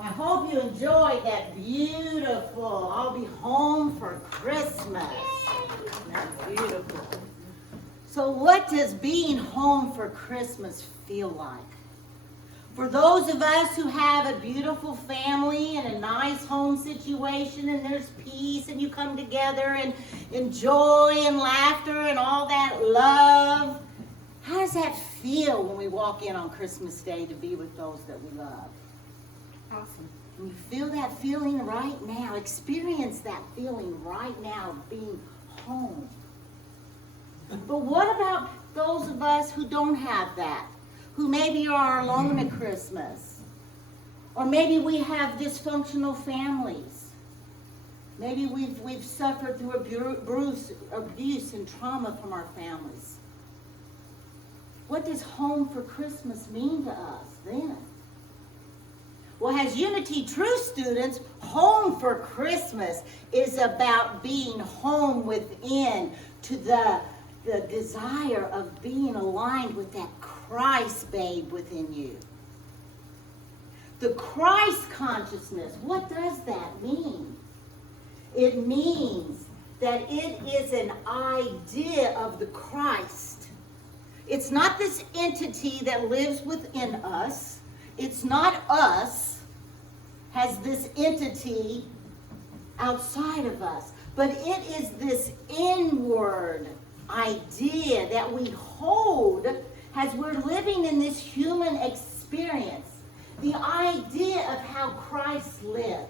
I hope you enjoyed that beautiful I'll Be Home for Christmas. That's beautiful. So what does being home for Christmas feel like? For those of us who have a beautiful family and a nice home situation and there's peace and you come together and enjoy and laughter and all that love, how does that feel when we walk in on Christmas Day to be with those that we love? Awesome. Can you feel that feeling right now? Experience that feeling right now of being home. But what about those of us who don't have that? Who maybe are alone at Christmas? Or maybe we have dysfunctional families. Maybe we've suffered through abuse and trauma from our families. What does home for Christmas mean to us then? Well, as Unity True students, home for Christmas is about being home within, to the desire of being aligned with that Christ babe within you. The Christ consciousness, what does that mean? It means that it is an idea of the Christ. It's not this entity that lives within us. It's not us has this entity outside of us. But it is this inward idea that we hold as we're living in this human experience. The idea of how Christ lived.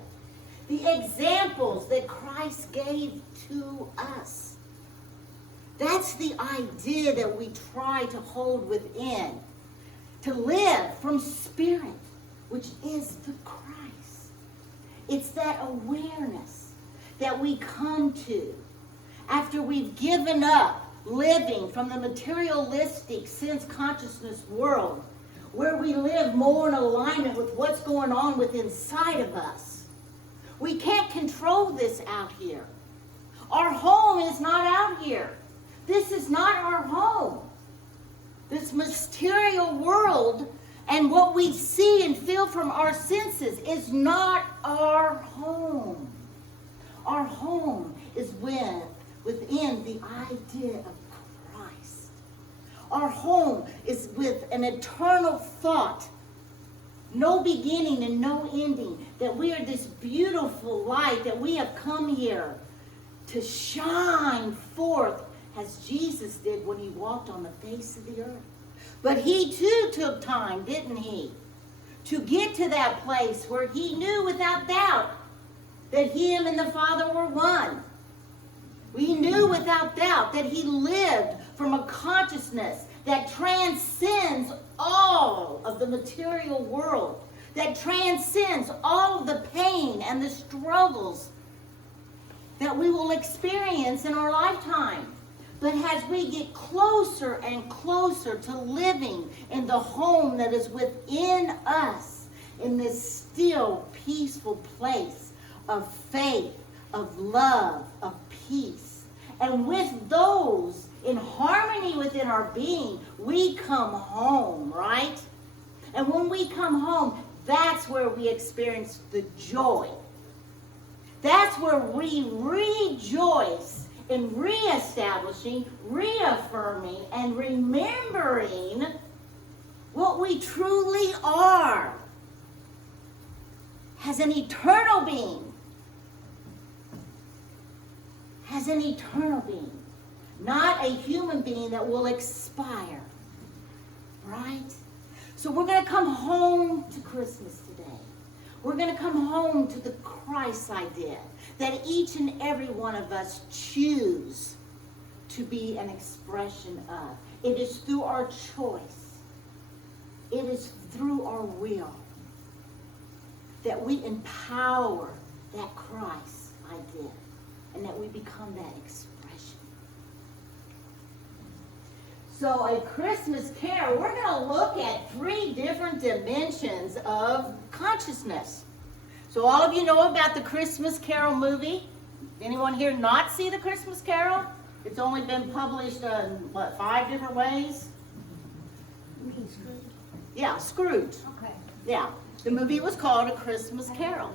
The examples that Christ gave to us. That's the idea that we try to hold within. To live from spirit, which is the Christ. It's that awareness that we come to after we've given up living from the materialistic sense consciousness world, where we live more in alignment with what's going on within inside of us. We can't control this out here. Our home is not out here. This is not our home. This material world and what we see and feel from our senses is not our home. Our home is within the idea of Christ. Our home is with an eternal thought, no beginning and no ending, that we are this beautiful light, that we have come here to shine forth as Jesus did when he walked on the face of the earth. But he too took time, didn't he, to get to that place where he knew without doubt that him and the Father were one. We knew without doubt that he lived from a consciousness that transcends all of the material world, that transcends all of the pain and the struggles that we will experience in our lifetime. But as we get closer and closer to living in the home that is within us, in this still, peaceful place of faith, of love, of peace, and with those in harmony within our being, we come home, right? And when we come home, that's where we experience the joy. That's where we rejoice in reestablishing, reaffirming, and remembering what we truly are as an eternal being. As an eternal being. Not a human being that will expire. Right? So we're going to come home to Christmas today. We're going to come home to the Christ idea that each and every one of us choose to be an expression of. It is through our choice. It is through our will that we empower that Christ idea and that we become that expression. So a Christmas Carol, we're going to look at 3 different dimensions of consciousness. So all of you know about the Christmas Carol movie. Anyone here not see the Christmas Carol? It's only been published in, 5 different ways? You mean Scrooge? Yeah, Scrooge. Okay. Yeah, the movie was called A Christmas Carol.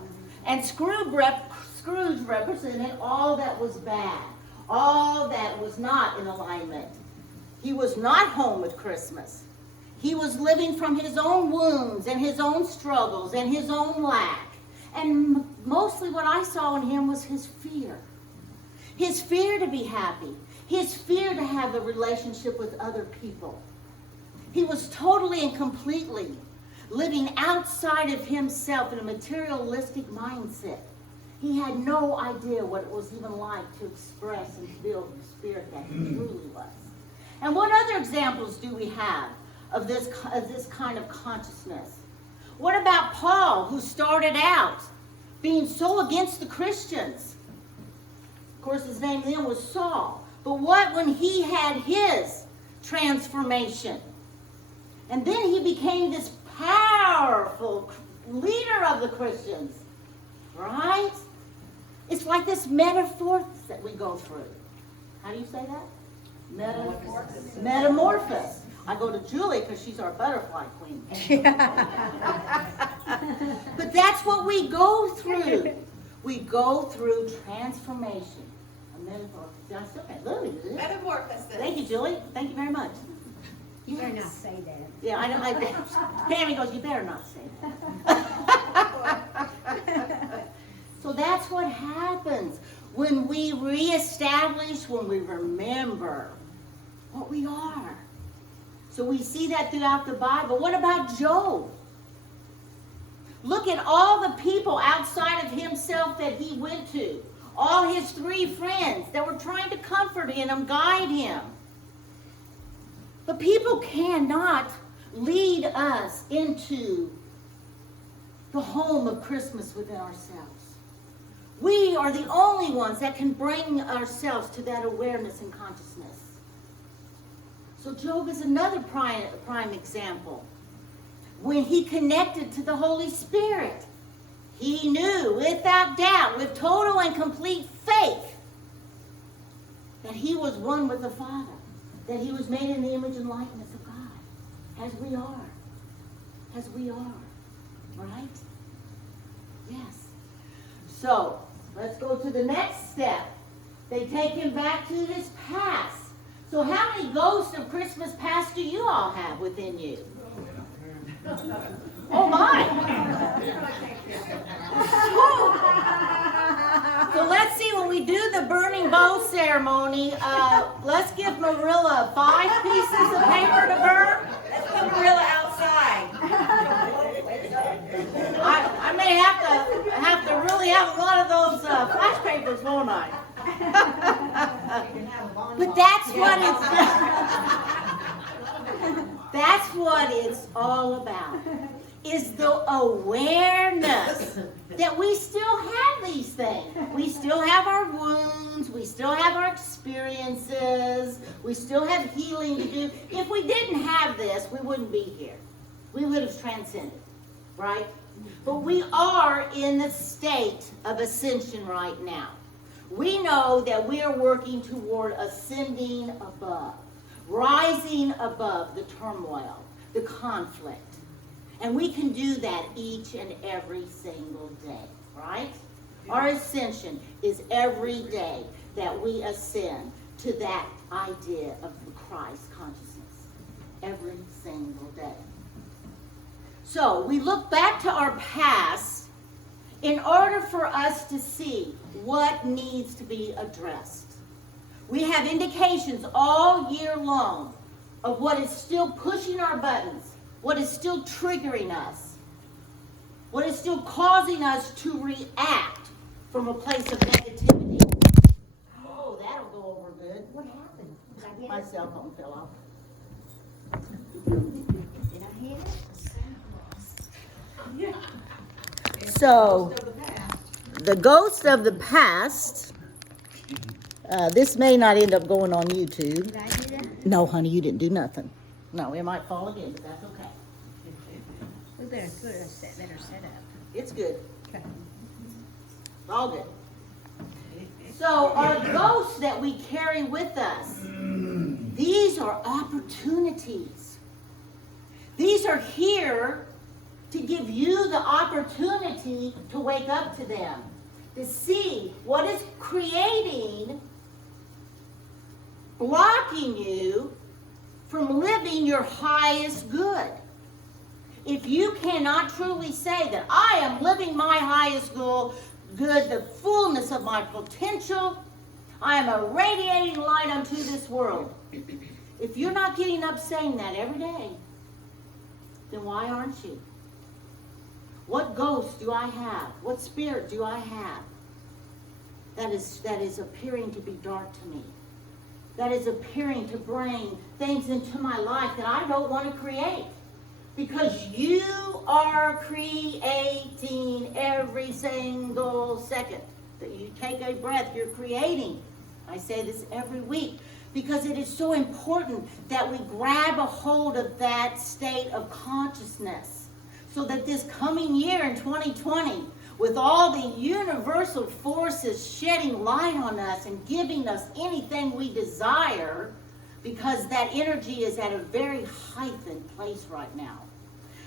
And Scrooge represented all that was bad, all that was not in alignment. He was not home with Christmas. He was living from his own wounds and his own struggles and his own lack. And mostly what I saw in him was his fear. His fear to be happy. His fear to have a relationship with other people. He was totally and completely living outside of himself in a materialistic mindset. He had no idea what it was even like to express and feel the spirit that he truly was. And what other examples do we have of this kind of consciousness? What about Paul, who started out being so against the Christians? Of course, his name then was Saul. But what when he had his transformation? And then he became this powerful leader of the Christians, right? It's like this metamorphosis that we go through. How do you say that? Metamorphosis. I go to Julie because she's our butterfly queen. But that's what we go through. We go through transformation. A metamorphosis. Metamorphosis. Thank you, Julie. Thank you very much. You better not say that. Yeah, I know. Tammy goes, you better not say that. So that's what happens when we reestablish, when we remember what we are. So we see that throughout the Bible. What about Job? Look at all the people outside of himself that he went to. All his 3 friends that were trying to comfort him, guide him. But people cannot lead us into the home of Christmas within ourselves. We are the only ones that can bring ourselves to that awareness and consciousness. So Job is another prime example. When he connected to the Holy Spirit, he knew without doubt, with total and complete faith, that he was one with the Father. That he was made in the image and likeness of God, as we are. As we are. Right? Yes. So, let's go to the next step. They take him back to his past. So how many ghosts of Christmas past do you all have within you? Oh my! So let's see, when we do the burning bowl ceremony, let's give Marilla 5 pieces of paper to burn. Let's put Marilla outside. I may have to really have a lot of those flash papers, won't I? But that's what it's all about. Is the awareness that we still have these things. We still have our wounds. We still have our experiences. We still have healing to do. If we didn't have this, we wouldn't be here. We would have transcended, right? But we are in the state of ascension right now. We know that we are working toward ascending above, rising above the turmoil, the conflict. And we can do that each and every single day, right? Our ascension is every day that we ascend to that idea of the Christ consciousness. Every single day. So we look back to our past in order for us to see what needs to be addressed. We have indications all year long of what is still pushing our buttons, what is still triggering us, what is still causing us to react from a place of negativity. Oh, that'll go over good. What happened? My cell phone fell off. Did I hit it? So, the ghost of the past. This may not end up going on YouTube. Did I do that? No, honey, you didn't do nothing. No, it might fall again, but that's okay. We better set up. It's good. Okay. All good. So our ghosts that we carry with us, these are opportunities. These are here to give you the opportunity to wake up to them, to see what is blocking you from living your highest good. If you cannot truly say that I am living my highest good, the fullness of my potential, I am a radiating light unto this world. If you're not getting up saying that every day, then why aren't you? What ghost do I have? What spirit do I have that is appearing to be dark to me? That is appearing to bring things into my life that I don't want to create. Because you are creating every single second that you take a breath, you're creating. I say this every week because it is so important that we grab a hold of that state of consciousness so that this coming year in 2020, with all the universal forces shedding light on us and giving us anything we desire, because that energy is at a very heightened place right now.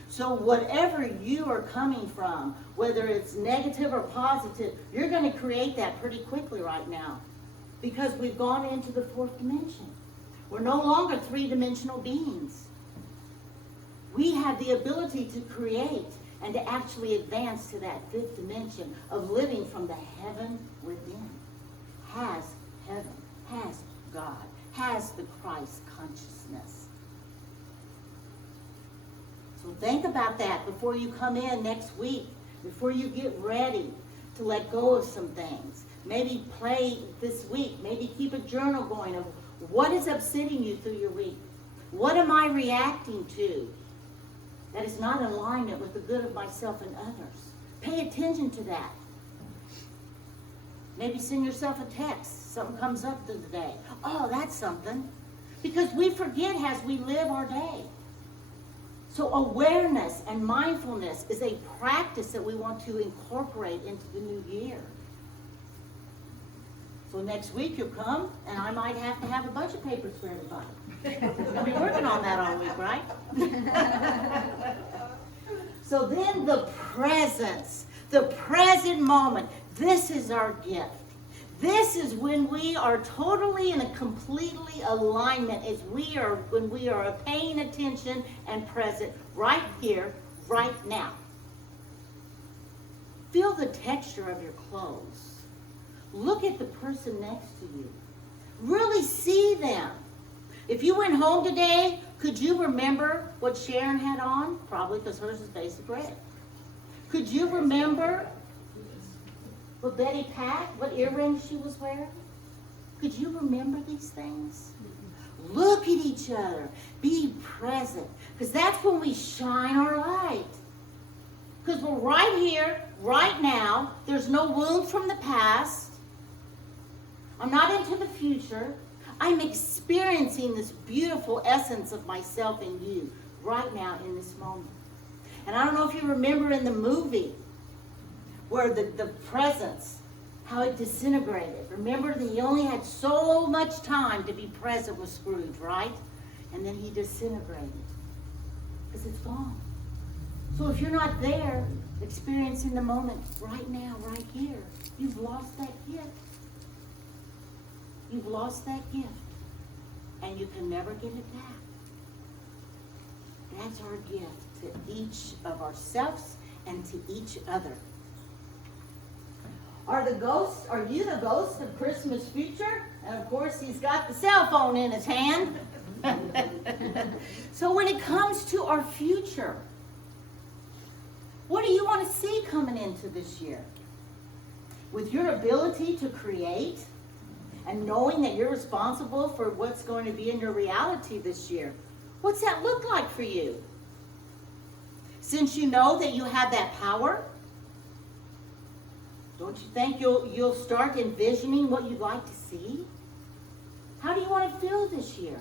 So whatever you are coming from, whether it's negative or positive, you're going to create that pretty quickly right now. Because we've gone into the fourth dimension. We're no longer three-dimensional beings. We have the ability to create and to actually advance to that fifth dimension of living from the heaven within. Has heaven, has God, has the Christ consciousness. So think about that before you come in next week, before you get ready to let go of some things. Maybe play this week, maybe keep a journal going of what is upsetting you through your week. What am I reacting to that is not in alignment with the good of myself and others? Pay attention to that. Maybe send yourself a text. Something comes up through the day. Oh, that's something. Because we forget as we live our day. So awareness and mindfulness is a practice that we want to incorporate into the new year. So next week you'll come, and I might have to have a bunch of papers for everybody. I'll be working on that all week, right? So then the presence, the present moment, this is our gift. This is when we are totally and completely alignment, when we are paying attention and present right here, right now. Feel the texture of your clothes. Look at the person next to you. Really see them. If you went home today, could you remember what Sharon had on? Probably, because hers is basic red. Could you remember what Betty packed, what earrings she was wearing? Could you remember these things? Look at each other. Be present. Because that's when we shine our light. Because we're right here, right now. There's no wounds from the past. I'm not into the future. I'm experiencing this beautiful essence of myself and you right now in this moment. And I don't know if you remember in the movie where the presence, how it disintegrated. Remember that he only had so much time to be present with Scrooge, right? And then he disintegrated because it's gone. So if you're not there, experiencing the moment right now, right here, you've lost that gift. You've lost that gift. And you can never get it back. That's our gift to each of ourselves and to each other. Are you the ghost of Christmas future? And of course, he's got the cell phone in his hand. So when it comes to our future, what do you want to see coming into this year? With your ability to create and knowing that you're responsible for what's going to be in your reality this year, what's that look like for you? Since you know that you have that power, don't you think you'll start envisioning what you'd like to see? How do you want to feel this year?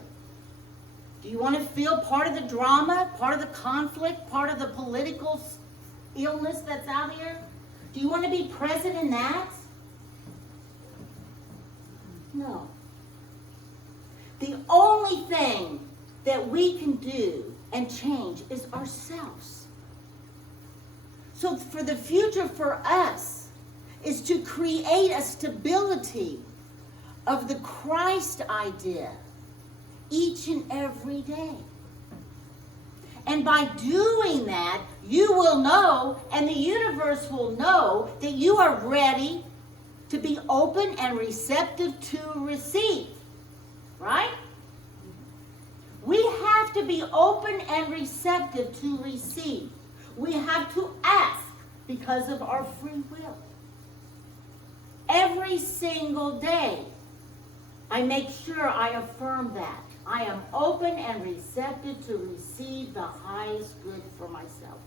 Do you want to feel part of the drama, part of the conflict, part of the political illness that's out here? Do you want to be present in that? No. The only thing that we can do and change is ourselves. So for the future for us is to create a stability of the Christ idea each and every day. And by doing that, you will know, and the universe will know, that you are ready to be open and receptive to receive. Right? We have to be open and receptive to receive. We have to ask because of our free will. Every single day, I make sure I affirm that. I am open and receptive to receive the highest good for myself.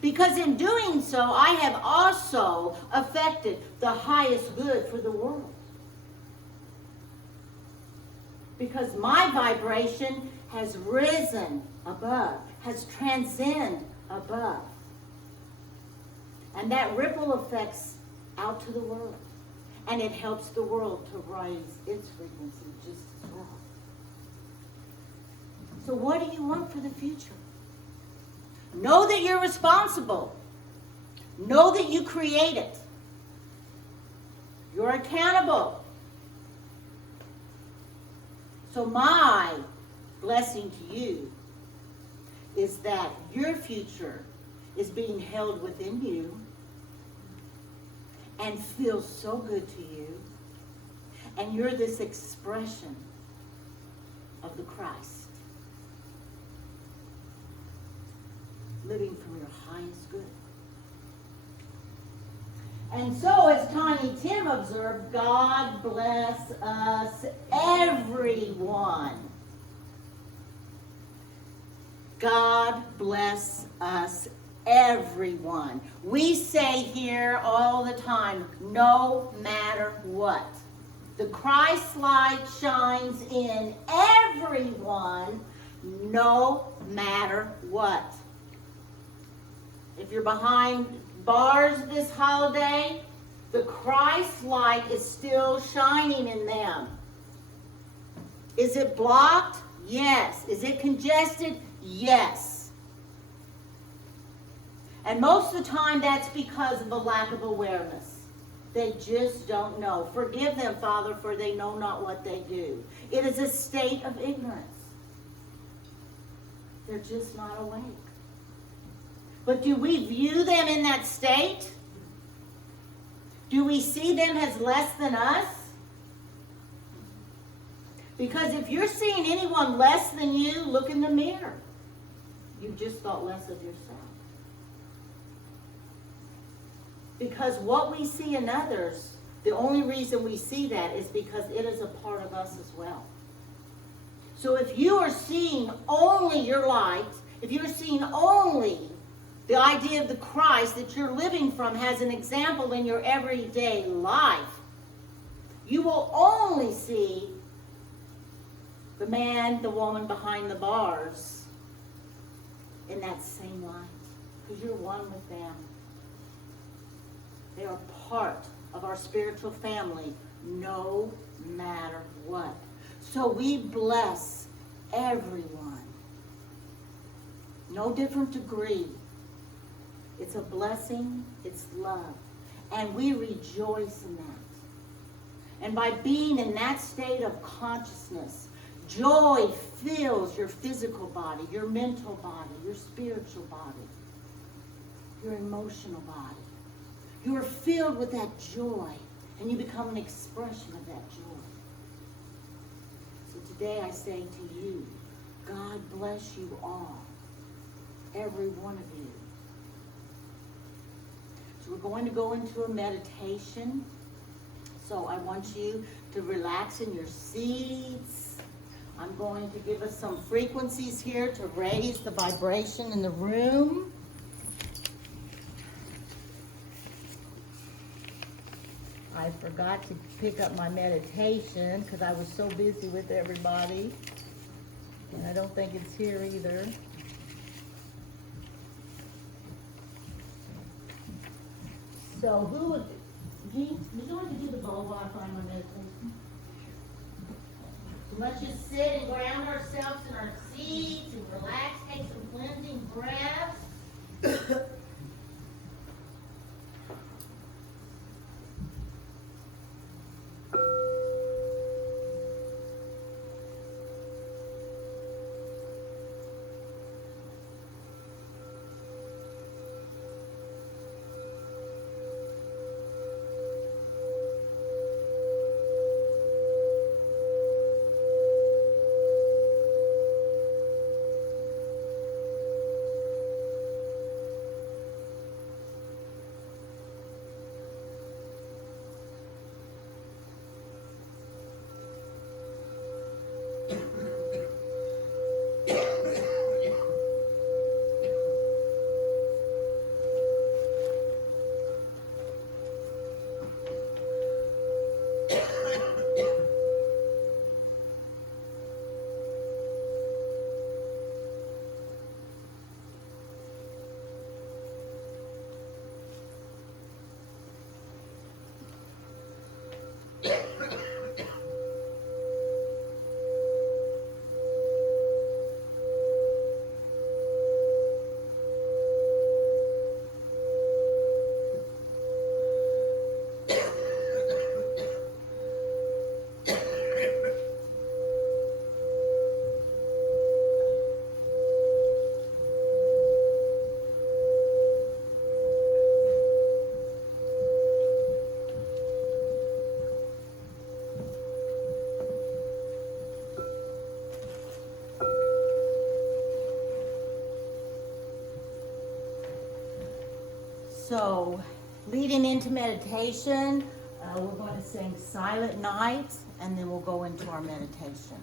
Because in doing so, I have also affected the highest good for the world. Because my vibration has risen above, has transcended above. And that ripple affects out to the world. And it helps the world to raise its frequency just as well. So what do you want for the future? Know that you're responsible. Know that you create it. You're accountable. So my blessing to you is that your future is being held within you and feels so good to you. And you're this expression of the Christ. Living from your highest good. And so, as Tiny Tim observed, God bless us, everyone. God bless us, everyone. We say here all the time, no matter what. The Christ light shines in everyone, no matter what. If you're behind bars this holiday, the Christ light is still shining in them. Is it blocked? Yes. Is it congested? Yes. And most of the time that's because of a lack of awareness. They just don't know. Forgive them, Father, for they know not what they do. It is a state of ignorance. They're just not awake. But do we view them in that state? Do we see them as less than us? Because if you're seeing anyone less than you, look in the mirror. You just thought less of yourself. Because what we see in others, the only reason we see that is because it is a part of us as well. So if you are seeing only your light, if you're seeing only the idea of the Christ that you're living from has an example in your everyday life, you will only see the man, the woman behind the bars in that same light. Because you're one with them. They are part of our spiritual family, no matter what. So we bless everyone. No different degree. It's a blessing, it's love. And we rejoice in that. And by being in that state of consciousness, joy fills your physical body, your mental body, your spiritual body, your emotional body. You are filled with that joy, and you become an expression of that joy. So today I say to you, God bless you all, every one of you. So we're going to go into a meditation. So I want you to relax in your seats. I'm going to give us some frequencies here to raise the vibration in the room. I forgot to pick up my meditation because I was so busy with everybody. And I don't think it's here either. So who would, Jean, would you like to do the bowl while I find my meditation? So let's just sit and ground ourselves in our seats and relax, take some cleansing breaths. So, leading into meditation, we're going to sing Silent Night, and then we'll go into our meditation.